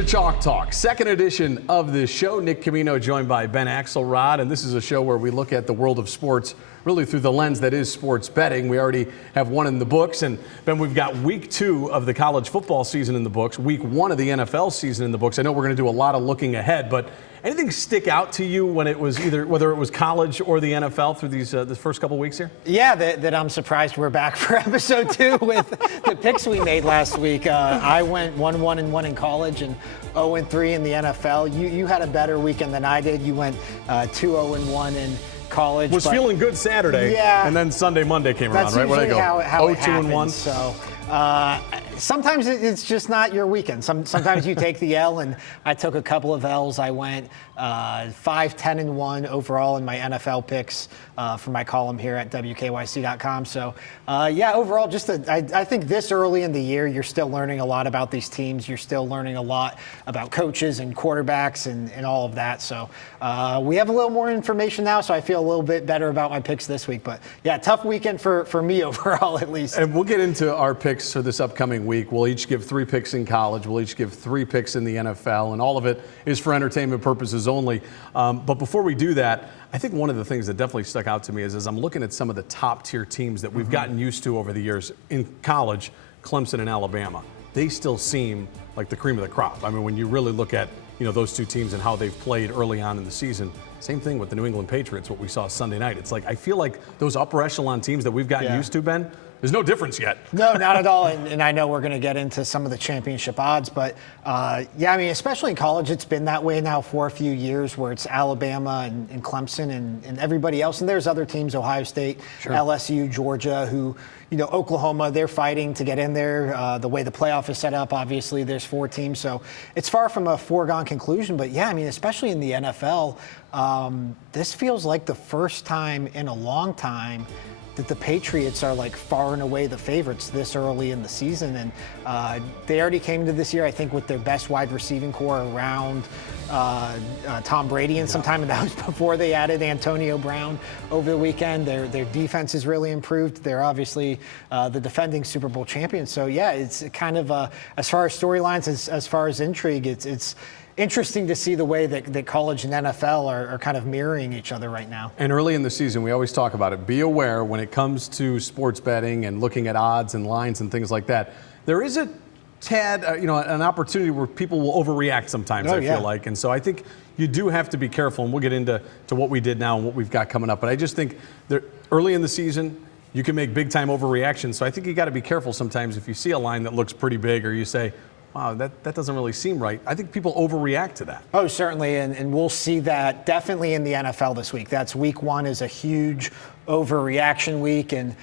to Chalk Talk, second edition of this show. Nick Camino joined by Ben Axelrod, and this is a show where we look at the world of sports really through the lens that is sports betting. We already have one in the books, and Ben, we've got week 2 of the college football season in the books, week 1 of the NFL season in the books. I know we're going to do a lot of looking ahead, but anything stick out to you when it was whether it was college or the NFL through these the first couple weeks here? Yeah, that I'm surprised we're back for episode 2 with the picks we made last week. I went 1-1-1 in college and 0-3 in the NFL. You had a better weekend than I did. You went 2-0-1 in college. Was feeling good Saturday, yeah, and then Sunday, Monday came around, that's right? Where'd I go? How it 0-2-1. So sometimes it's just not your weekend. Sometimes you take the L, and I took a couple of L's. I went 5-10-1 overall in my NFL picks for my column here at WKYC.com. So yeah, overall, I think this early in the year, you're still learning a lot about these teams. You're still learning a lot about coaches and quarterbacks and all of that. So we have a little more information now, so I feel a little bit better about my picks this week. But yeah, tough weekend for me overall, at least. And we'll get into our picks for this upcoming week. We'll each give 3 picks in college. We'll each give 3 picks in the NFL, and all of it is for entertainment purposes only. But before we do that, I think one of the things that definitely stuck out to me is as I'm looking at some of the top tier teams that we've gotten used to over the years in college, Clemson and Alabama, they still seem like the cream of the crop. I mean, when you really look at those two teams and how they've played early on in the season, same thing with the New England Patriots, what we saw Sunday night. It's like I feel like those upper echelon teams that we've gotten used to, Ben, there's no difference yet. No, not at all. And I know we're going to get into some of the championship odds, but yeah, I mean, especially in college, it's been that way now for a few years where it's Alabama and Clemson and everybody else. And there's other teams, Ohio State, sure, LSU, Georgia, who, Oklahoma, they're fighting to get in there. The way the playoff is set up, obviously, there's 4 teams. So it's far from a foregone conclusion. But yeah, I mean, especially in the NFL, this feels like the first time in a long time that the Patriots are like far and away the favorites this early in the season. And they already came into this year, I think, with their best wide receiving core around Tom Brady and sometime, and that was before they added Antonio Brown over the weekend. Their defense has really improved. They're obviously the defending Super Bowl champions. So yeah, it's kind of as far as storylines, as far as intrigue, it's interesting to see the way that college and NFL are kind of mirroring each other right now. And early in the season, we always talk about it. Be aware when it comes to sports betting and looking at odds and lines and things like that. There is a tad, an opportunity where people will overreact sometimes, I feel like. And so I think you do have to be careful, and we'll get into what we did now and what we've got coming up. But I just think that early in the season, you can make big-time overreactions. So I think you got to be careful sometimes if you see a line that looks pretty big or you say, wow, that doesn't really seem right. I think people overreact to that. Oh, certainly, and we'll see that definitely in the NFL this week. That's week 1 is a huge overreaction week, and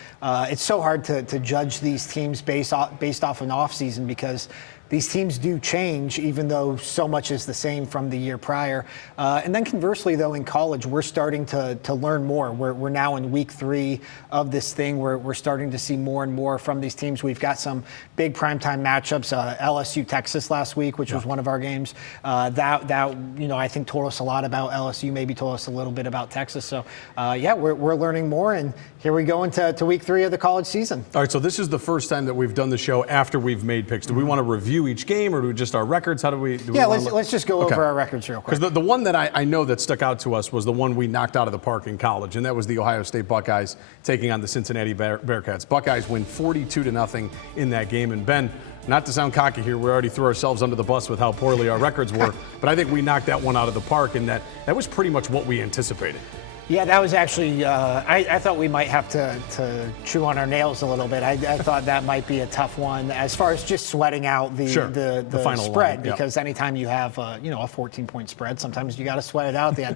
it's so hard to judge these teams based off an offseason because these teams do change, even though so much is the same from the year prior. And then conversely, though, in college, we're starting to learn more. We're now in week 3 of this thing. We're starting to see more and more from these teams. We've got some big primetime matchups. LSU Texas last week, which was one of our games. That I think told us a lot about LSU. Maybe told us a little bit about Texas. So yeah, we're learning more. And here we go into week 3 of the college season. All right, so this is the first time that we've done the show after we've made picks. Do we want to review each game, or do we just our records? How do we? Let's just go over our records real quick. Because the one that I know that stuck out to us was the one we knocked out of the park in college, and that was the Ohio State Buckeyes taking on the Cincinnati Bearcats. Buckeyes win 42-0 in that game. And Ben, not to sound cocky here, we already threw ourselves under the bus with how poorly our records were, but I think we knocked that one out of the park, and that was pretty much what we anticipated. Yeah, that was actually, I thought we might have to chew on our nails a little bit. I thought that might be a tough one as far as just sweating out the final spread, because anytime you have a 14-point spread, sometimes you got to sweat it out at the end.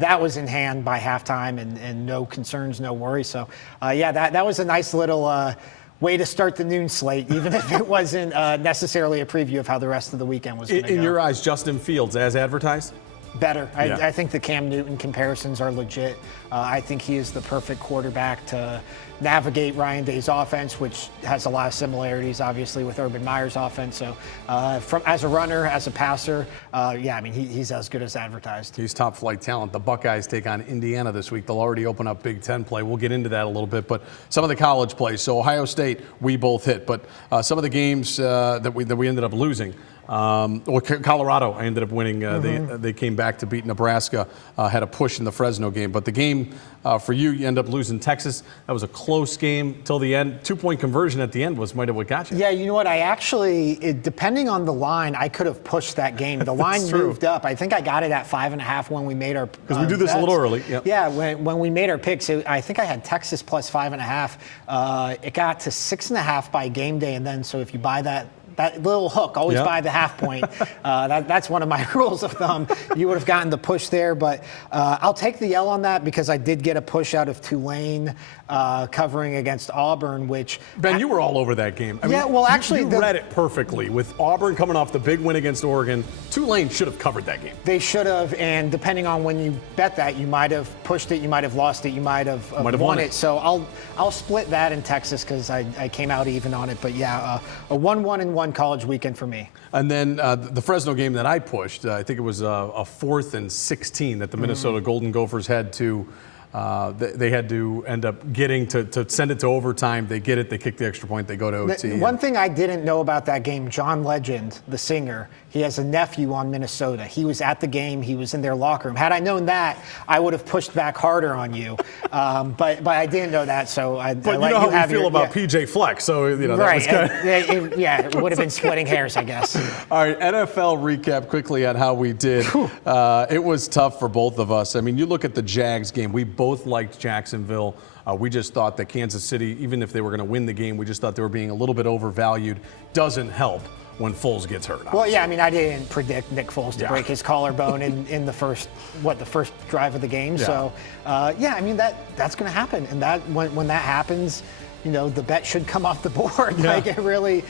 That was in hand by halftime, and no concerns, no worries. So yeah, that was a nice little way to start the noon slate, even if it wasn't necessarily a preview of how the rest of the weekend was going to go. In your eyes, Justin Fields as advertised? Better. I think the Cam Newton comparisons are legit. I think he is the perfect quarterback to navigate Ryan Day's offense, which has a lot of similarities, obviously, with Urban Meyer's offense. So as a runner, as a passer, yeah, I mean, he's as good as advertised. He's top flight talent. The Buckeyes take on Indiana this week. They'll already open up Big Ten play. We'll get into that a little bit. But some of the college plays. So Ohio State, we both hit. But some of the games that we ended up losing. Colorado ended up winning. They came back to beat Nebraska, had a push in the Fresno game. But the game for you end up losing Texas. That was a close game till the end. 2-point conversion at the end might have what got you. Yeah, you know what? I actually, depending on the line, I could have pushed that game. The line moved up. I think I got it at 5.5 when we made our because we do this bets a little early. Yep. Yeah, when we made our picks, I think I had Texas plus 5.5. It got to 6.5 by game day, and then so if you buy that little hook, always buy the half point. That's one of my rules of thumb. You would have gotten the push there, but I'll take the L on that because I did get a push out of Tulane covering against Auburn, which... Ben, you were all over that game. I mean, well, actually... You read it perfectly. With Auburn coming off the big win against Oregon, Tulane should have covered that game. They should have, and depending on when you bet that, you might have pushed it, you might have lost it, you might have won it. So I'll split that in Texas because I came out even on it. But yeah, a 1-1-1 college weekend for me. And then the Fresno game that I pushed, I think it was a 4th and 16 that the Minnesota Golden Gophers had to, they had to end up getting to send it to overtime. They get it, they kick the extra point, they go to OT. One thing I didn't know about that game, John Legend, the singer, he has a nephew on Minnesota. He was at the game, he was in their locker room. Had I known that, I would have pushed back harder on you. But I didn't know that, so I But let you know you how have we feel about PJ Fleck, so you know that was kind of... it would have been splitting hairs, I guess. All right, NFL recap quickly on how we did. It was tough for both of us. I mean, you look at the Jags game. We both liked Jacksonville. We just thought that Kansas City, even if they were going to win the game, we just thought they were being a little bit overvalued. Doesn't help when Foles gets hurt. Well, yeah, I mean, I didn't predict Nick Foles to break his collarbone in the first drive of the game. Yeah. So, I mean, that's going to happen. And that when that happens, you know, the bet should come off the board. Yeah. Like, it really,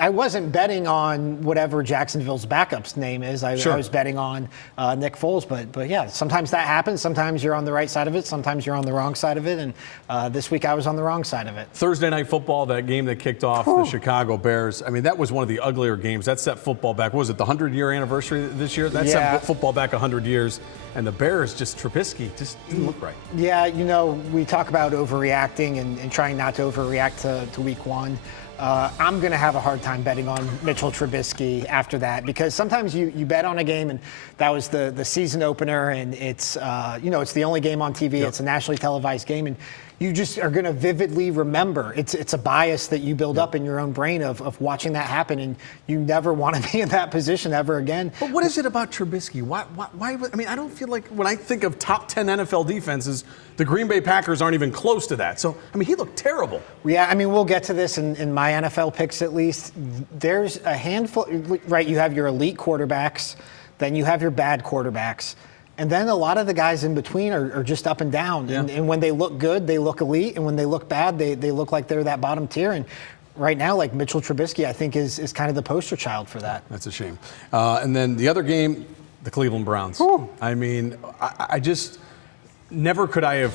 I wasn't betting on whatever Jacksonville's backup's name is. I was betting on Nick Foles. But yeah, sometimes that happens. Sometimes you're on the right side of it. Sometimes you're on the wrong side of it. And this week I was on the wrong side of it. Thursday Night Football, that game that kicked off the Chicago Bears. I mean, that was one of the uglier games. That set football back. What was it, the 100-year anniversary this year? That set football back 100 years. And the Bears, Trubisky, just didn't look right. Yeah, you know, we talk about overreacting and trying not to overreact to week one. I'm going to have a hard time betting on Mitchell Trubisky after that because sometimes you bet on a game and that was the season opener and it's it's the only game on TV. Yep. It's a nationally televised game and you just are going to vividly remember. It's a bias that you build up in your own brain of watching that happen and you never want to be in that position ever again. But what is it about Trubisky? Why? I mean, I don't feel like when I think of top 10 NFL defenses, the Green Bay Packers aren't even close to that. So, I mean, he looked terrible. Yeah, I mean, we'll get to this in my NFL picks at least. There's a handful, right? You have your elite quarterbacks, then you have your bad quarterbacks. And then a lot of the guys in between are just up and down. Yeah. And when they look good, they look elite. And when they look bad, they look like they're that bottom tier. And right now, like Mitchell Trubisky, I think is kind of the poster child for that. That's a shame. And then the other game, the Cleveland Browns. Ooh. I mean, I just never could I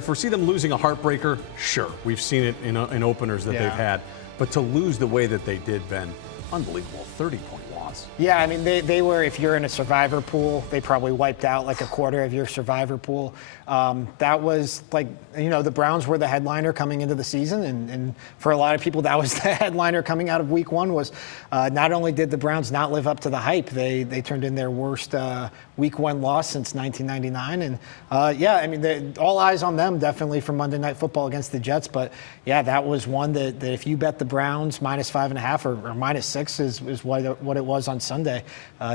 foresee them losing a heartbreaker? Sure. We've seen it in openers that they've had. But to lose the way that they did, Ben, unbelievable. 30-point loss. Yeah, I mean, they were, if you're in a survivor pool, they probably wiped out like a quarter of your survivor pool. That was like, you know, the Browns were the headliner coming into the season. And for a lot of people, that was the headliner coming out of week one was not only did the Browns not live up to the hype, they turned in their worst week one loss since 1999. And I mean, all eyes on them definitely for Monday Night Football against the Jets. But yeah, that was one that if you bet the Browns minus 5.5 or -6 is what it was on Sunday,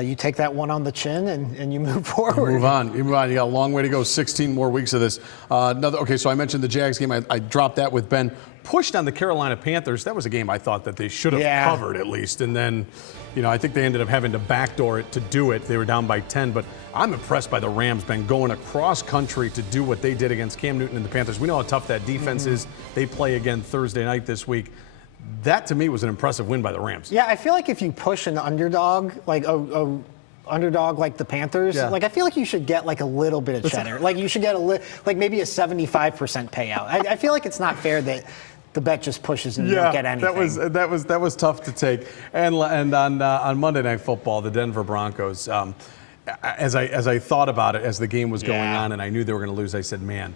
you take that one on the chin and you move forward. You move on. You got a long way to go. 16 more weeks of this. So I mentioned the Jags game. I dropped that with Ben. Pushed on the Carolina Panthers. That was a game I thought that they should have covered at least. And then, you know, I think they ended up having to backdoor it to do it. They were down by 10. But I'm impressed by the Rams, Ben, going across country to do what they did against Cam Newton and the Panthers. We know how tough that defense is. They play again Thursday night this week. That, to me, was an impressive win by the Rams. Yeah, I feel like if you push an underdog, like underdog like the Panthers, like I feel like you should get like a little bit of cheddar. Like you should get like maybe a 75% payout. I feel like it's not fair that the bet just pushes and you don't get anything. That was tough to take. And on Monday Night Football, the Denver Broncos. As I thought about it as the game was going on, and I knew they were going to lose, I said, man,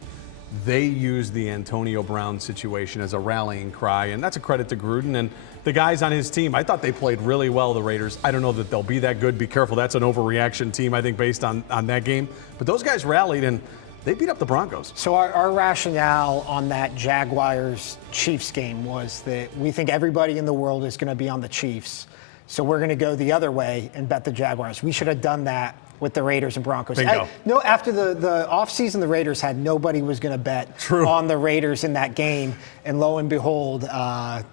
they used the Antonio Brown situation as a rallying cry, and that's a credit to Gruden and the guys on his team. I thought they played really well, the Raiders. I don't know that they'll be that good. Be careful. That's an overreaction team, I think, based on that game. But those guys rallied, and they beat up the Broncos. So our rationale on that Jaguars-Chiefs game was that we think everybody in the world is going to be on the Chiefs. So we're going to go the other way and bet the Jaguars. We should have done that with the Raiders and Broncos. Bingo. After the offseason, the Raiders had nobody was going to bet on the Raiders in that game. And lo and behold,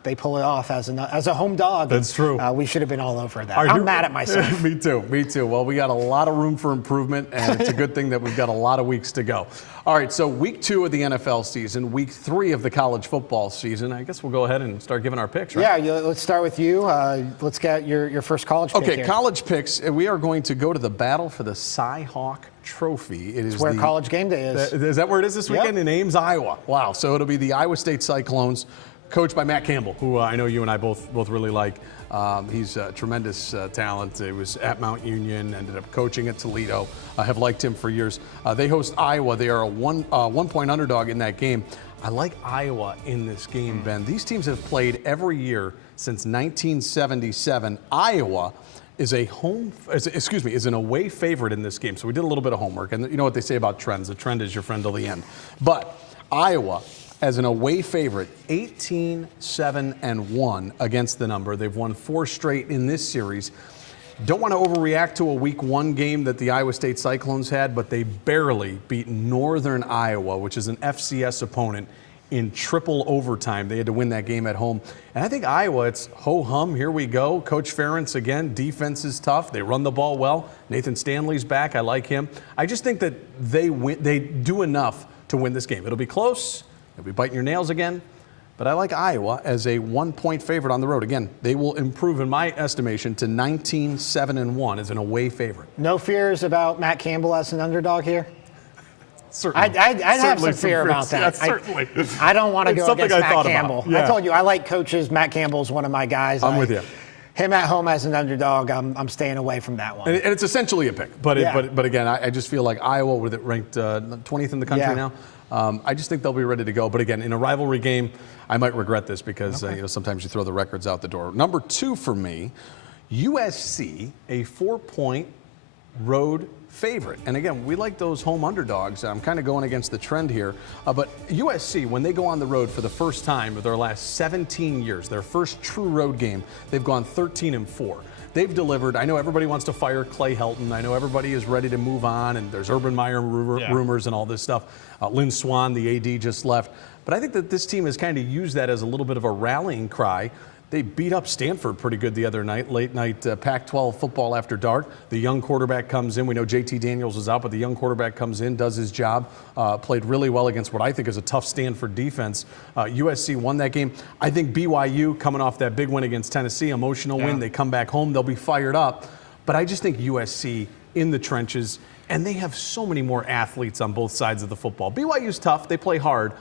they pull it off as a home dog. That's true. We should have been all over that. I'm mad at myself. Me too. Well, we got a lot of room for improvement, and it's a good thing that we've got a lot of weeks to go. All right, so week 2 of the NFL season, week 3 of the college football season. I guess we'll go ahead and start giving our picks, right? Yeah, let's start with you. Let's get your first college pick here. College picks. We are going to go to the battle for the Cy-Hawk Trophy. It is where college game day is. Is that where it is this weekend? In Ames, Iowa. Wow. So it'll be the Iowa State Cyclones, coached by Matt Campbell, who I know you and I both really like. He's a tremendous talent. He was at Mount Union, ended up coaching at Toledo. I have liked him for years. They host Iowa. They are a one-point underdog in that game. I like Iowa in this game, Ben. These teams have played every year since 1977. Iowa is an away favorite in this game. So we did a little bit of homework. And you know what they say about trends. The trend is your friend till the end. But Iowa, as an away favorite, 18-7-1 against the number. They've won 4 straight in this series. Don't want to overreact to a week 1 game that the Iowa State Cyclones had, but they barely beat Northern Iowa, which is an FCS opponent, in triple overtime. They had to win that game at home. And I think Iowa, it's ho-hum, here we go. Coach Ferentz again, defense is tough. They run the ball well. Nathan Stanley's back. I like him. I just think that they do enough to win this game. It'll be close. They'll be biting your nails again. But I like Iowa as a 1-point favorite on the road. Again, they will improve, in my estimation, to 19-7-1 as an away favorite. No fears about Matt Campbell as an underdog here? Certainly. I'd have some fear about that. Yeah, certainly. I don't want to go against Matt Campbell. Yeah. I told you, I like coaches. Matt Campbell's one of my guys. I'm with you. Him at home as an underdog, I'm staying away from that one. And it's essentially a pick. But again, I just feel like Iowa, with it ranked 20th in the country now, I just think they'll be ready to go. But again, in a rivalry game, I might regret this because sometimes you throw the records out the door. Number 2 for me, USC, a 4-point road favorite. And again, we like those home underdogs. I'm kind of going against the trend here. But USC, when they go on the road for the first time of their last 17 years, their first true road game, they've gone 13-4. They've delivered. I know everybody wants to fire Clay Helton. I know everybody is ready to move on, and there's Urban Meyer rumors and all this stuff. Lynn Swann, the AD, just left. But I think that this team has kind of used that as a little bit of a rallying cry. They beat up Stanford pretty good the other night, late night Pac-12 football after dark. The young quarterback comes in. We know JT Daniels is out, but the young quarterback comes in, does his job, played really well against what I think is a tough Stanford defense. USC won that game. I think BYU, coming off that big win against Tennessee, emotional win, they come back home, they'll be fired up. But I just think USC in the trenches, and they have so many more athletes on both sides of the football. BYU's tough. They play hard.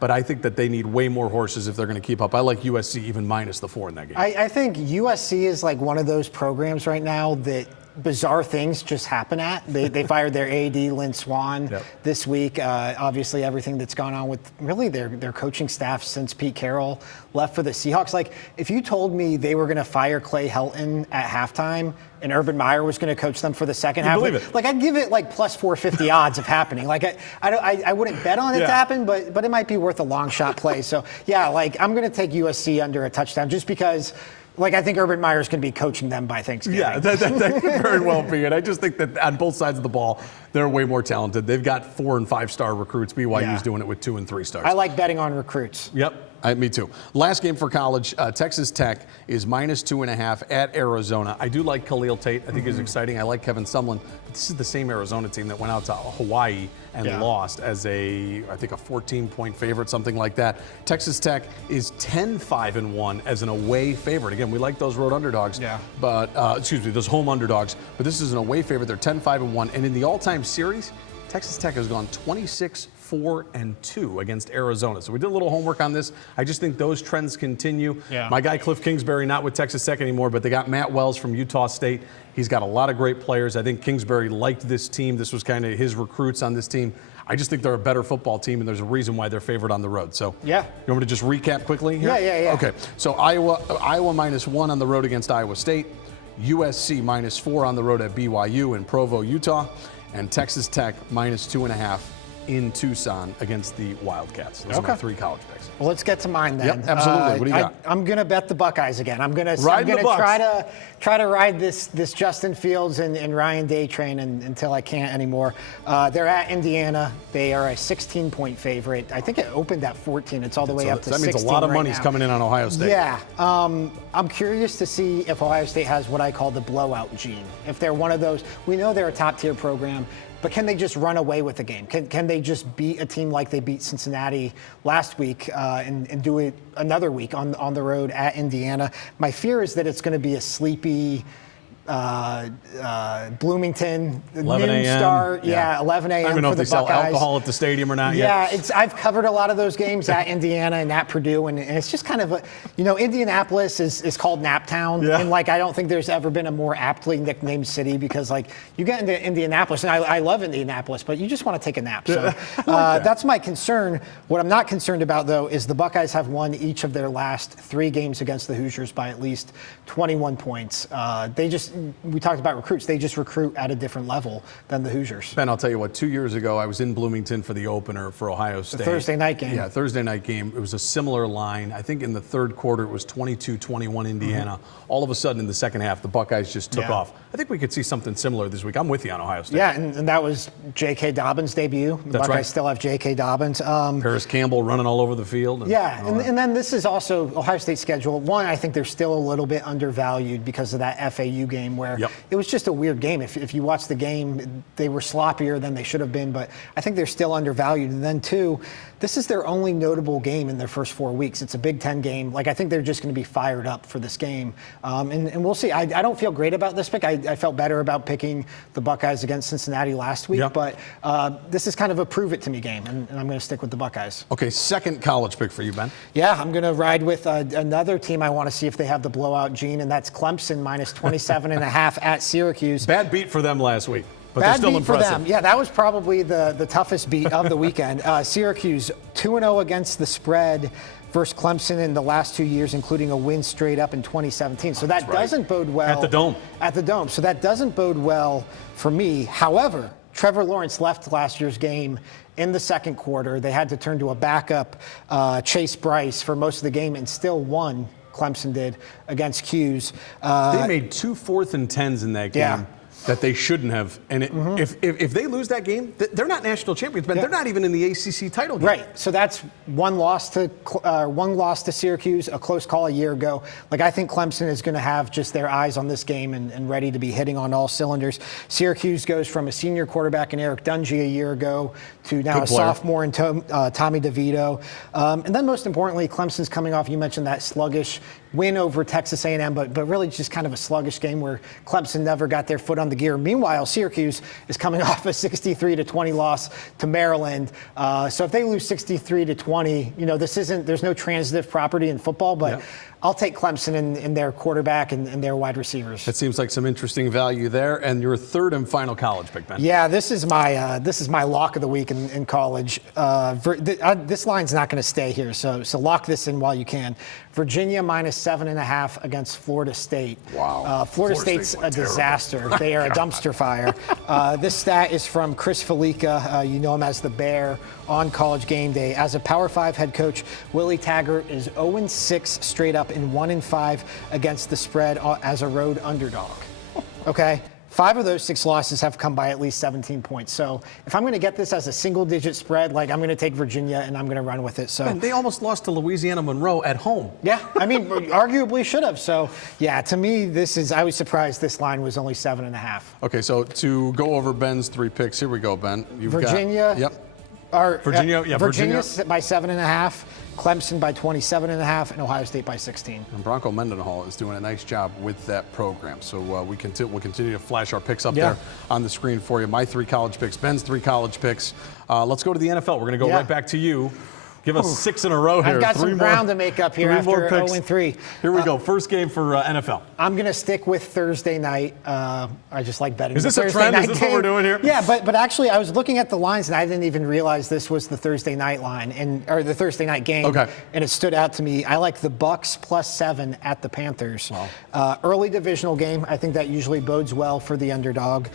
But I think that they need way more horses if they're going to keep up. I like USC even minus the 4 in that game. I think USC is like one of those programs right now that bizarre things just happen at. They fired their AD, Lynn Swann, this week. Obviously, everything that's gone on with really their coaching staff since Pete Carroll left for the Seahawks. Like, if you told me they were going to fire Clay Helton at halftime and Urban Meyer was going to coach them for the second half, like I'd give it like plus 450 odds of happening. Like I wouldn't bet on it to happen, but it might be worth a long shot play. So yeah, like I'm going to take USC under a touchdown just because. Like, I think Urban Meyer's going to be coaching them by Thanksgiving. Yeah, that could very well be. And I just think that on both sides of the ball, they're way more talented. They've got 4- and 5-star recruits. BYU's doing it with 2- and 3-stars. I like betting on recruits. Yep. Me too. Last game for college, Texas Tech is minus 2.5 at Arizona. I do like Khalil Tate. I think he's exciting. I like Kevin Sumlin. But this is the same Arizona team that went out to Hawaii and lost as I think a 14-point favorite, something like that. Texas Tech is 10-5-1 as an away favorite. Again, we like those road underdogs. But those home underdogs. But this is an away favorite. They're 10-5-1. And in the all-time series, Texas Tech has gone 26-4-2 against Arizona. So we did a little homework on this. I just think those trends continue. My guy Cliff Kingsbury not with Texas Tech anymore, but they got Matt Wells from Utah State. He's got a lot of great players. I think Kingsbury liked this team. This was kind of his recruits on this team. I just think they're a better football team, and there's a reason why they're favored on the road. So, yeah. You want me to just recap quickly here? Yeah. Okay, so Iowa -1 on the road against Iowa State, USC -4 on the road at BYU in Provo, Utah, and Texas Tech -2.5 in Tucson against the Wildcats. Those are my 3 college picks. Well, let's get to mine then. Yep, absolutely. What do you got? I'm going to bet the Buckeyes again. I'm going to Bucks. try to ride this Justin Fields and Ryan Day train until I can't anymore. They're at Indiana. They are a 16-point favorite. I think it opened at 14. It's all the way up to 16 That means a lot of right money's now. coming in on Ohio State. Yeah. I'm curious to see if Ohio State has what I call the blowout gene. If they're one of those, we know they're a top-tier program, but can they just run away with the game? Can they just beat a team like they beat Cincinnati last week and do it another week on the road at Indiana? My fear is that it's going to be a sleepy Bloomington 11 noon a.m. start. Yeah, 11 a.m. I don't even know if they sell Buckeyes. alcohol at the stadium or not yet. Yeah, I've covered a lot of those games at Indiana and at Purdue, and it's just kind of a, Indianapolis is called Naptown, and like I don't think there's ever been a more aptly nicknamed city because like you get into Indianapolis, and I love Indianapolis, but you just want to take a nap. So that's my concern. What I'm not concerned about though is the Buckeyes have won each of their last 3 games against the Hoosiers by at least 21 points. We talked about recruits. They just recruit at a different level than the Hoosiers. Ben, I'll tell you what, 2 years ago, I was in Bloomington for the opener for Ohio State. The Thursday night game. Yeah, Thursday night game. It was a similar line. I think in the third quarter, it was 22-21 Indiana. Mm-hmm. All of a sudden, in the second half, the Buckeyes just took off. I think we could see something similar this week. I'm with you on Ohio State. Yeah, and that was J.K. Dobbins' debut. The That's Buckeyes right. still have J.K. Dobbins. Paris Campbell running all over the field. And then this is also Ohio State's schedule. One, I think they're still a little bit undervalued because of that FAU game where it was just a weird game. If you watch the game, they were sloppier than they should have been, but I think they're still undervalued. And then two, this is their only notable game in their first 4 weeks. It's a Big Ten game. Like, I think they're just going to be fired up for this game. And we'll see. I don't feel great about this pick. I felt better about picking the Buckeyes against Cincinnati last week, but this is kind of a prove-it-to-me game, and I'm going to stick with the Buckeyes. Okay, second college pick for you, Ben. Yeah, I'm going to ride with another team I want to see if they have the blowout gene, and that's Clemson -27.5 at Syracuse. Bad beat for them last week. But Bad they're still beat impressive. for them. Yeah, that was probably the toughest beat of the weekend. Syracuse 2-0 against the spread versus Clemson in the last 2 years, including a win straight up in 2017. So that doesn't bode well. At the Dome. At the Dome. So that doesn't bode well for me. However, Trevor Lawrence left last year's game in the second quarter. They had to turn to a backup, Chase Bryce, for most of the game and still won. Clemson did against Q's. They made 2 4th and 10s in that game. Yeah. That they shouldn't have. And if they lose that game, they're not national champions, but they're not even in the ACC title game. Right. So that's one loss to Syracuse, a close call a year ago. Like, I think Clemson is going to have just their eyes on this game and ready to be hitting on all cylinders. Syracuse goes from a senior quarterback in Eric Dungy a year ago to now a sophomore in Tommy DeVito. And then most importantly, Clemson's coming off, you mentioned that sluggish win over Texas A&M, but really just kind of a sluggish game where Clemson never got their foot on the gear. Meanwhile, Syracuse is coming off a 63-20 loss to Maryland. So if they lose 63-20, there's no transitive property in football, but I'll take Clemson in their quarterback and their wide receivers. That seems like some interesting value there. And your third and final college pick, Ben. Yeah, this is my lock of the week in college. This line's not going to stay here, so lock this in while you can. Virginia -7.5 against Florida State. Wow. Florida State's a disaster. They are a dumpster fire. This stat is from Chris Felica. You know him as the Bear on College Game Day. As a Power 5 head coach, Willie Taggart is 0-6 straight up and 1-5 against the spread as a road underdog. Okay? 5 of those 6 losses have come by at least 17 points. So if I'm going to get this as a single-digit spread, like, I'm going to take Virginia and I'm going to run with it. So Man, they almost lost to Louisiana Monroe at home. Yeah, I mean, arguably should have. So yeah, to me, I was surprised this line was only 7.5. Okay, so to go over Ben's 3 picks, here we go, Ben. Virginia. Virginia Virginia by 7.5. Clemson by 27.5, and Ohio State by 16. And Bronco Mendenhall is doing a nice job with that program. So we'll continue to flash our picks up there on the screen for you. My 3 college picks, Ben's 3 college picks. Let's go to the NFL. We're going to go right back to you. Give us 6 in a row here. I've got some ground to make up here after 0-3. Here we go. First game for NFL. I'm going to stick with Thursday night. I just like betting. Is this a trend? Is this what we're doing here? Yeah, but actually, I was looking at the lines and I didn't even realize this was the Thursday night line or the Thursday night game. Okay. And it stood out to me. I like the Bucs +7 at the Panthers. Wow. Early divisional game. I think that usually bodes well for the underdog.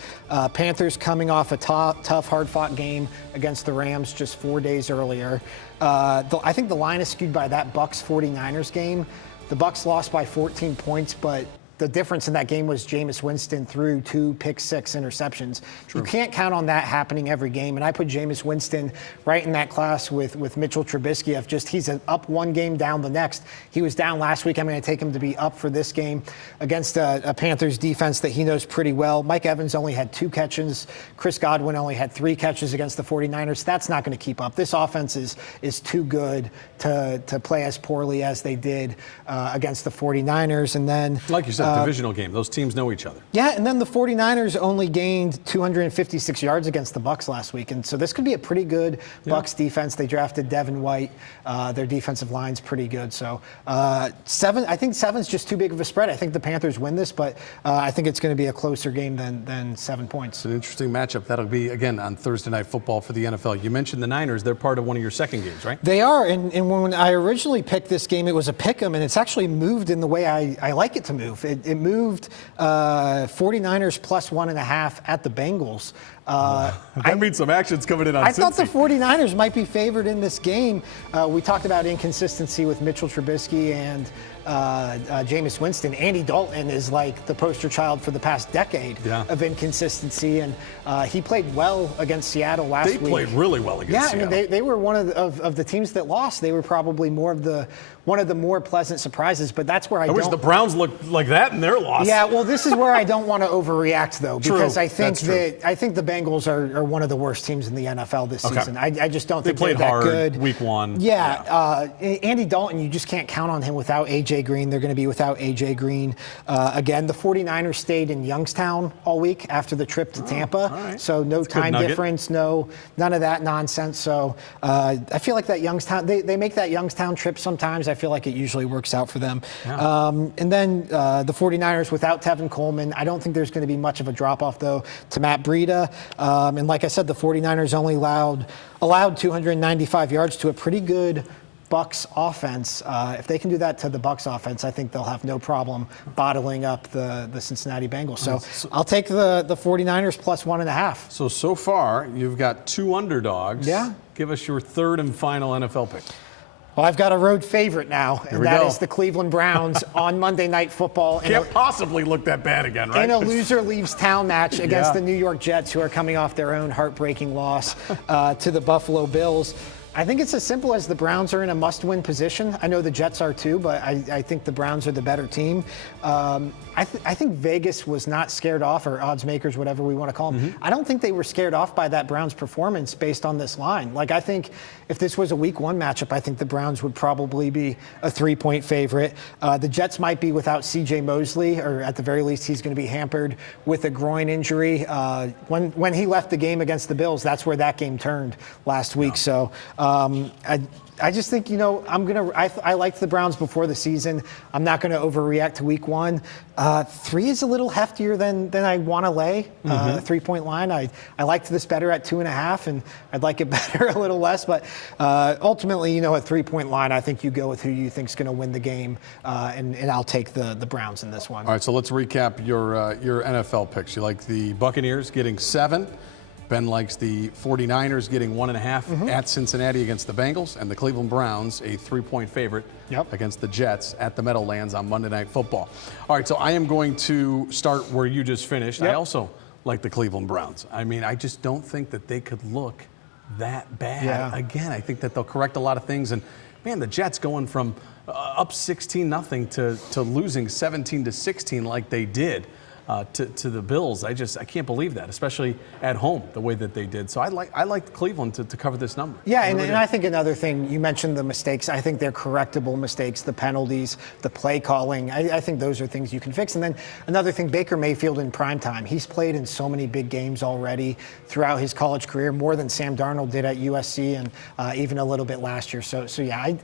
Panthers coming off a tough, hard-fought game against the Rams just 4 days earlier. I think the line is skewed by that Bucs 49ers game. The Bucs lost by 14 points, but the difference in that game was Jameis Winston threw 2 pick-6 interceptions. True. You can't count on that happening every game. And I put Jameis Winston right in that class with Mitchell Trubisky of just he's up one game, down the next. He was down last week. I'm going to take him to be up for this game against a Panthers defense that he knows pretty well. Mike Evans only had 2 catches. Chris Godwin only had 3 catches against the 49ers. That's not going to keep up. This offense is too good to play as poorly as they did against the 49ers. And then, like you said, divisional game. Those teams know each other. Yeah, and then the 49ers only gained 256 yards against the Bucs last week. And so this could be a pretty good Bucs defense. They drafted Devin White. Their defensive line's pretty good. So 7, I think 7's just too big of a spread. I think the Panthers win this, but I think it's going to be a closer game than 7 points. It's an interesting matchup. That'll be, again, on Thursday Night Football for the NFL. You mentioned the Niners. They're part of one of your second games, right? They are. And when I originally picked this game, it was a pick 'em, and it's actually moved in the way I like it to move. It moved 49ers +1.5 at the Bengals. That means some action's coming in on I thought the Cincy. 49ers might be favored in this game. We talked about inconsistency with Mitchell Trubisky and Jameis Winston. Andy Dalton is like the poster child for the past decade of inconsistency, and he played well against Seattle last week. They played really well against Seattle. I mean, they were one of the teams that lost. They were probably one of the more pleasant surprises, but that's where I wish the Browns looked like that in their loss. Yeah, well, this is where I don't want to overreact, though, because True. I think the Bengals are one of the worst teams in the NFL this season. I just don't think they're that good. Week 1. Yeah, Andy Dalton, you just can't count on him without A.J. Green. They're going to be without A.J. Green. Again, the 49ers stayed in Youngstown all week after the trip to Tampa, so no time difference, none of that nonsense. So I feel like that Youngstown, they make that Youngstown trip sometimes. I feel like it usually works out for them. Yeah. And then the 49ers without Tevin Coleman. I don't think there's going to be much of a drop-off, though, to Matt Breida. And like I said, the 49ers only allowed 295 yards to a pretty good Bucs offense. If they can do that to the Bucs offense, I think they'll have no problem bottling up the Cincinnati Bengals. So I'll take the 49ers +1.5. So far, you've got 2 underdogs. Yeah. Give us your third and final NFL pick. Well, I've got a road favorite now, and that is the Cleveland Browns on Monday Night Football. Can't possibly look that bad again, right? In a loser leaves town match against the New York Jets, who are coming off their own heartbreaking loss to the Buffalo Bills. I think it's as simple as the Browns are in a must-win position. I know the Jets are too, but I think the Browns are the better team. I think Vegas was not scared off, or odds makers, whatever we want to call them. Mm-hmm. I don't think they were scared off by that Browns performance based on this line. Like, I think if this was a Week 1 matchup, I think the Browns would probably be a 3-point favorite. The Jets might be without C.J. Mosley, or at the very least, he's going to be hampered with a groin injury. When he left the game against the Bills, that's where that game turned last week. So I just think, I liked the Browns before the season. I'm not going to overreact to Week 1. 3 is a little heftier than I want to lay, 3-point line. I liked this better at 2.5, and I'd like it better a little less. But ultimately, a 3-point line, I think you go with who you think is going to win the game, and I'll take the Browns in this one. All right, so let's recap your NFL picks. You like the Buccaneers getting 7. Ben likes the 49ers getting 1.5 at Cincinnati against the Bengals, and the Cleveland Browns a 3-point favorite against the Jets at the Meadowlands on Monday Night Football. All right, so I am going to start where you just finished. I also like the Cleveland Browns. I mean, I just don't think that they could look that bad again. I think that they'll correct a lot of things. And, man, the Jets going from up 16-0 to losing 17-16 like they did. to the Bills. I can't believe that, especially at home, the way that they did. So I like Cleveland to cover this number. Yeah, and I think another thing, you mentioned the mistakes. I think they're correctable mistakes, the penalties, the play calling. I think those are things you can fix. And then another thing, Baker Mayfield in primetime. He's played in so many big games already throughout his college career, more than Sam Darnold did at USC and even a little bit last year. So yeah,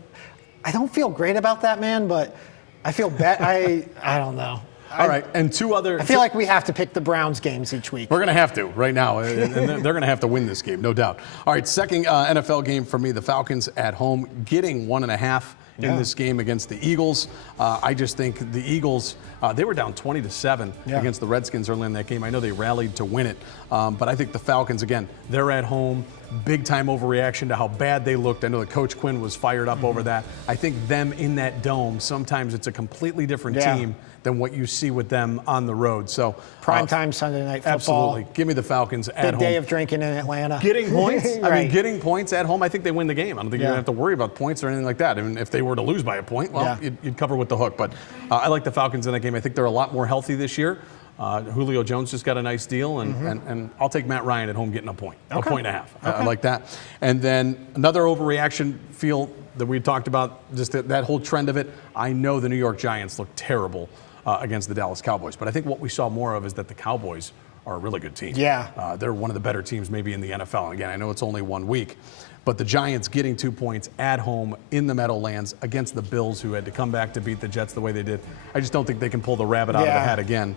I don't feel great about that, man, but I feel I don't know. All right, and I feel like we have to pick the Browns games each week. We're going to have to right now, and they're going to have to win this game, no doubt. All right, second NFL game for me, the Falcons at home, getting 1.5 in this game against the Eagles. I just think the Eagles, they were down 20-7 against the Redskins early in that game. I know they rallied to win it, but I think the Falcons, again, they're at home. Big time overreaction to how bad they looked. I know that Coach Quinn was fired up over that. I think them in that dome, sometimes it's a completely different team than what you see with them on the road. So primetime Sunday night football. Absolutely. Give me the Falcons at home. Big day of drinking in Atlanta. Getting points? I mean, getting points at home, I think they win the game. I don't think you're going to have to worry about points or anything like that. I mean, if they were to lose by a point, well, you'd cover with the hook. But I like the Falcons in that game. I think they're a lot more healthy this year. Julio Jones just got a nice deal, and I'll take Matt Ryan at home getting a point, a 1.5. I like that. And then another overreaction feel that we talked about, just that whole trend of it. I know the New York Giants look terrible against the Dallas Cowboys, but I think what we saw more of is that the Cowboys are a really good team. Yeah. They're one of the better teams maybe in the NFL. And again, I know it's only 1 week, but the Giants getting 2 points at home in the Meadowlands against the Bills, who had to come back to beat the Jets the way they did. I just don't think they can pull the rabbit out of the hat again.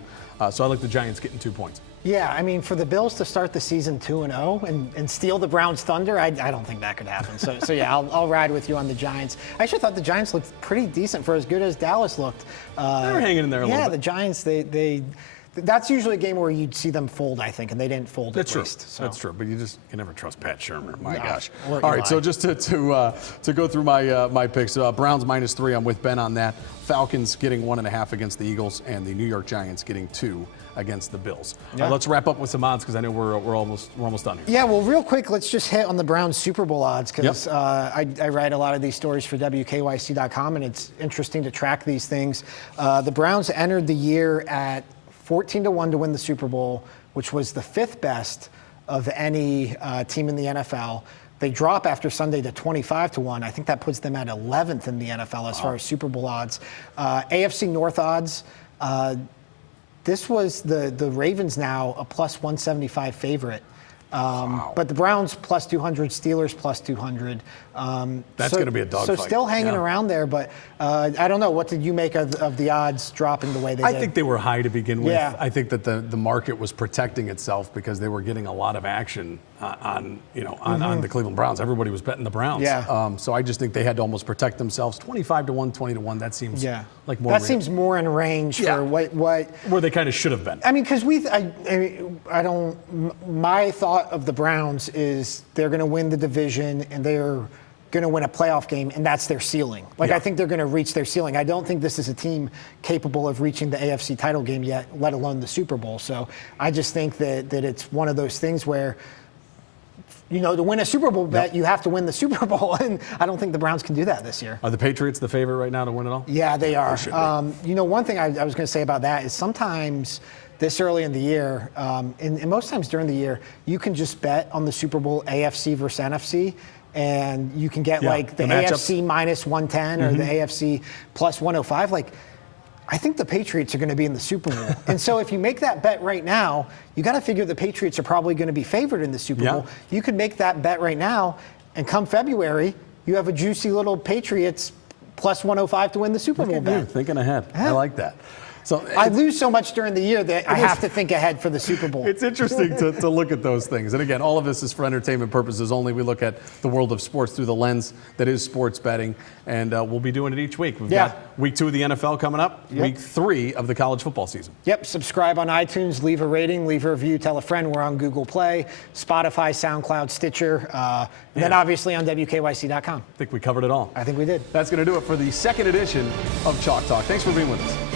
So I like the Giants getting 2 points. Yeah, I mean, for the Bills to start the season 2-0 and steal the Browns' thunder, I don't think that could happen. So yeah, I'll ride with you on the Giants. I actually thought the Giants looked pretty decent for as good as Dallas looked. They were hanging in there a little bit. Yeah, the Giants, that's usually a game where you'd see them fold, I think, and they didn't fold at least. So. That's true, but you can never trust Pat Shermer. My gosh. All right, so just to go through my picks, Browns -3, I'm with Ben on that. Falcons getting 1.5 against the Eagles, and the New York Giants getting 2 against the Bills. Let's wrap up with some odds because I know we're almost done here. Yeah, well, real quick, let's just hit on the Browns Super Bowl odds because I write a lot of these stories for WKYC.com, and it's interesting to track these things. The Browns entered the year at 14-1 to win the Super Bowl, which was the 5th best of any team in the NFL. They drop after Sunday to 25-1. I think that puts them at 11th in the NFL as far as Super Bowl odds. AFC North odds. This was the Ravens now a +175 favorite. But the Browns +200, Steelers +200. That's going to be a dogfight. So still hanging around there, but I don't know. What did you make of the odds dropping the way they did? I think they were high to begin with. Yeah. I think that the market was protecting itself because they were getting a lot of action on the Cleveland Browns. Everybody was betting the Browns. Yeah. So I just think they had to almost protect themselves. 25-1, 20-1. That seems like more. That seems more in range for what where they kind of should have been. I mean, because I don't. My thought of the Browns is they're going to win the division and they're going to win a playoff game, and that's their ceiling. I think they're going to reach their ceiling. I don't think this is a team capable of reaching the AFC title game yet, let alone the Super Bowl. So I just think that it's one of those things where, to win a Super Bowl bet, you have to win the Super Bowl, and I don't think the Browns can do that this year. Are the Patriots the favorite right now to win it all? Yeah, they are. One thing I was going to say about that is sometimes this early in the year, and most times during the year, you can just bet on the Super Bowl AFC versus NFC, and you can get the AFC -110 or the AFC +105. I think the Patriots are going to be in the Super Bowl. And so if you make that bet right now, you got to figure the Patriots are probably going to be favored in the Super Bowl. You could make that bet right now, and come February, you have a juicy little Patriots +105 to win the Super Bowl bet. Thinking ahead. I like that. So I lose so much during the year that I have to think ahead for the Super Bowl. It's interesting to look at those things. And again, all of this is for entertainment purposes only. We look at the world of sports through the lens that is sports betting, and we'll be doing it each week. We've got week 2 of the NFL coming up, week 3 of the college football season. Yep, subscribe on iTunes, leave a rating, leave a review, tell a friend. We're on Google Play, Spotify, SoundCloud, Stitcher, and then obviously on WKYC.com. I think we covered it all. I think we did. That's going to do it for the second edition of Chalk Talk. Thanks for being with us.